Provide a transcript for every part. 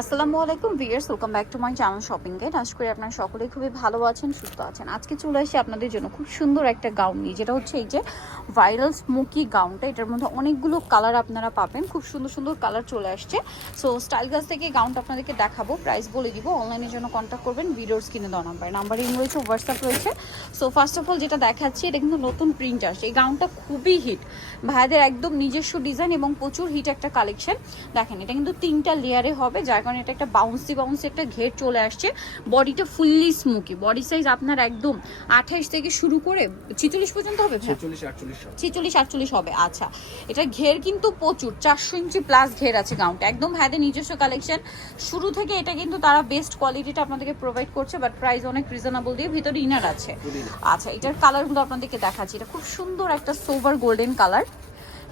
আসসালামু আলাইকুম viewers welcome back to my channel shopping guide আশা করি আপনারা সকলেই খুবই ভালো আছেন, সুস্থ আছেন। আজকে চলে আসি আপনাদের জন্য খুব সুন্দর একটা গাউন নিয়ে, যেটা হচ্ছে এই যে ভাইরাল স্মোকি গাউনটা এটার মধ্যে অনেকগুলো কালার আপনারা পাবেন, খুব সুন্দর সুন্দর কালার চলে আসছে। সো স্টাইল গাছ থেকে গাউনটা আপনাদেরকে দেখাবো প্রাইস বলে দিব অনলাইনের জন্য কন্ট্যাক্ট করবেন ভিডিওর স্ক্রিনে দেওয়া নাম্বার নাম্বার ইন রয়েছে হোয়াটসঅ্যাপ রয়েছে। সো ফার্স্ট অফ অল যেটা দেখাচ্ছি, এটা কিন্তু নতুন প্রিন্ট আসছে। এই গাউনটা খুবই হিট ভাইদের একদম নিজস্ব ডিজাইন এবং প্রচুর হিট একটা কালেকশন দেখেন, এটা কিন্তু তিনটা লেয়ারে হবে, যার কারণে এটা একটা বাউন্সি বাউন্সি একটা ঘের চলে আসছে। বডিটা ফুললি স্মুকি বডি সাইজ আপনার একদম আঠাইশ থেকে শুরু করে ছিচল্লিশ পর্যন্ত হবে? ছেচল্লিশ আটচল্লিশ হবে। আচ্ছা। এটা ঘের কিন্তু প্রচুর চারশো ইঞ্চি প্লাস ঘের আছে গাউনটা একদম ভাইদের নিজস্ব কালেকশন শুরু থেকে এটা কিন্তু তারা বেস্ট কোয়ালিটিটা আপনাদেরকে প্রোভাইড করছে বাট প্রাইস অনেক রিজনেবল দিয়ে ভিতরে ইনার আছে। আচ্ছা এটার কালারগুলো আপনাদেরকে দেখাচ্ছি। এটা খুব সুন্দর একটা সোভার গোল্ডেন কালার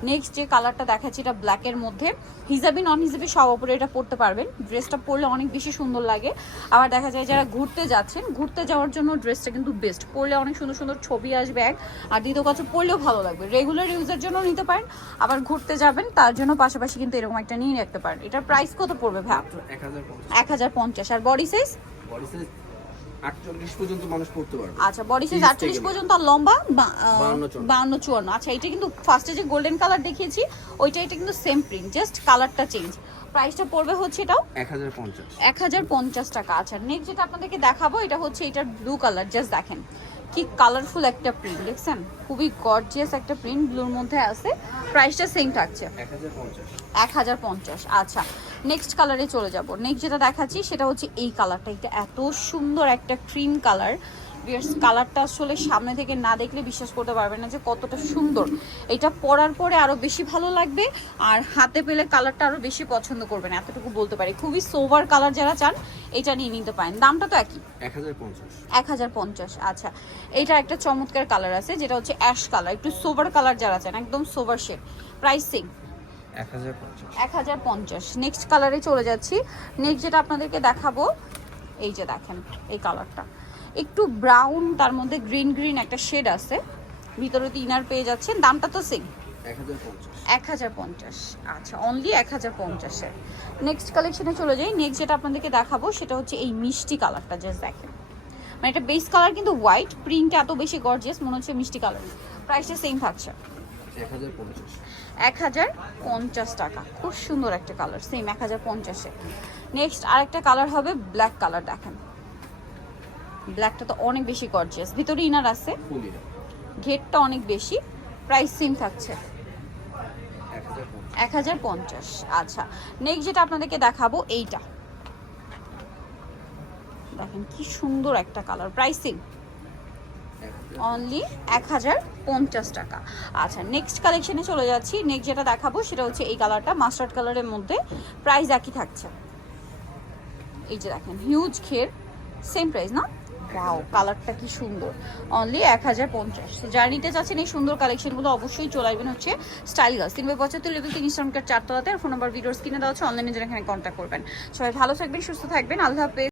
নেক্সট যে কালারটা দেখাচ্ছি এটা ব্ল্যাকের মধ্যে। হিজাবি নন হিজাবি সব ওপরে এটা পরতে পারবেন। ড্রেসটা পরলে অনেক বেশি সুন্দর লাগে। আবার দেখা যায় যারা ঘুরতে যাচ্ছেন ঘুরতে যাওয়ার জন্য ড্রেসটা কিন্তু বেস্ট পরলে অনেক সুন্দর সুন্দর ছবি আসবে এক। আর দ্বিতীয় কথা পরলেও ভালো লাগবে। রেগুলার ইউজের জন্য নিতে পারেন। আবার ঘুরতে যাবেন তার জন্য পাশাপাশি কিন্তু এরকম একটা নিয়ে রাখতে পারেন। এটার প্রাইস কত পড়বে ভাই? এক হাজার পঞ্চাশ। এক হাজার পঞ্চাশ। আর বডি সাইজ বডি সাইজ আটচল্লিশ পর্যন্ত মানুষ পড়তে পারবে। আচ্ছা বডি সাইজ 30 আটচল্লিশ পর্যন্ত আর লম্বা বা- আহ, বাউন্ন, চুয়ান্ন। বাউন্ন চুয়ান্ন। আচ্ছা এটা কিন্তু ফার্স্টে যে গোল্ডেন কালার দেখিয়েছি ওইটা এটা কিন্তু সেম প্রিন্ট জাস্ট কালারটা চেঞ্জ প্রাইসটা পড়বে হচ্ছে এটাও? এক হাজার পঞ্চাশ। এক হাজার পঞ্চাশ টাকা। আচ্ছা নেক্সট যেটা আপনাদেরকে দেখাবো এটা হচ্ছে এটার ব্লু কালার জাস্ট দেখেন। কি কালারফুল একটা প্রিন্ট দেখছেন? খুবই গর্জিয়াস একটা প্রিন্ট ব্লুর মধ্যে আছে। প্রাইসটা সেম থাকছে। এক হাজার পঞ্চাশ। আচ্ছা নেক্সট কালারে চলে যাব। নেক্সট যেটা দেখাচ্ছি, সেটা হচ্ছে এই কালারটা এটা এত সুন্দর একটা ক্রিম কালার কালারটা আসলে সামনে থেকে না দেখলে বিশ্বাস করতে পারবেন না যে কতটা সুন্দর। এটা পরার পরে আরও বেশি ভালো লাগবে আর হাতে পেলে কালারটা আরও বেশি পছন্দ করবেন এতটুকু বলতে পারি। খুবই সোভার কালার যারা চান এটা নিয়ে নিতে পারেন। দামটা তো একই? এক হাজার পঞ্চাশ। আচ্ছা। এইটা একটা চমৎকার কালার আছে যেটা হচ্ছে অ্যাশ কালার একটু সোভার কালার যারা চান একদম সোভার শেড প্রাইস সেম এক হাজার পঞ্চাশ। নেক্সট কালারে চলে যাচ্ছি। নেক্সট যেটা আপনাদেরকে দেখাবো এই যে দেখেন এই কালারটা একটু ব্রাউন তার মধ্যে গ্রিন গ্রিন একটা শেড আছে। ভিতরে তো ইনার পেয়ে যাচ্ছেন। দামটা তো সেম এক হাজার পঞ্চাশ। পঞ্চাশ। আচ্ছা অনলি এক হাজার পঞ্চাশের। নেক্সট কালেকশনে চলে যাই। নেক্সট যেটা আপনাদেরকে দেখাবো সেটা হচ্ছে এই মিষ্টি কালারটা জাস্ট দেখেন। মানে এটা বেস কালার কিন্তু হোয়াইট প্রিন্ট এত বেশি গর্জিয়াস মনে হচ্ছে মিষ্টি কালার প্রাইসটা সেম থাকছে। পঞ্চাশ। এক হাজার পঞ্চাশ টাকা। খুব সুন্দর একটা কালার সেম এক হাজার পঞ্চাশে। নেক্সট আরেকটা কালার হবে ব্ল্যাক কালার দেখেন। ব্ল্যাকটা তো অনেক বেশি গর্জিয়াস ভিতরে ইনার আছে। ঘেরটা অনেক বেশি। প্রাইস সেম থাকছে। এক হাজার পঞ্চাশ। আচ্ছা নেক্সট যেটা আপনাদেরকে দেখাবো এইটা। দেখেন কি সুন্দর একটা কালার প্রাইসিং অনলি এক হাজার পঞ্চাশ। টাকা। আচ্ছা নেক্সট কালেকশনে চলে যাচ্ছি। নেক্সট যেটা দেখাবো সেটা হচ্ছে এই কালারটা মাস্টার্ড কালারের মধ্যে প্রাইস একই থাকছে। এই যে দেখেন হিউজ ঘের। সেম প্রাইস না? ওয়াও কালারটা কি সুন্দর। অনলি এক হাজার পঞ্চাশ। যারা নিতে এই সুন্দর কালেকশনগুলো অবশ্যই চলে আসবেন হচ্ছে স্টাইল গাছ তিন বাই পঁচাত্তর লেভেল তিন ইসলামকার চারতলাতে। আর ফোন নাম্বার ভিডিওস কিনে দেওয়া হচ্ছে অনলাইনে যেন এখানে কন্ট্যাক্ট করবেন। সবাই ভালো থাকবেন, সুস্থ থাকবেন। আল্লাহ হাফেজ।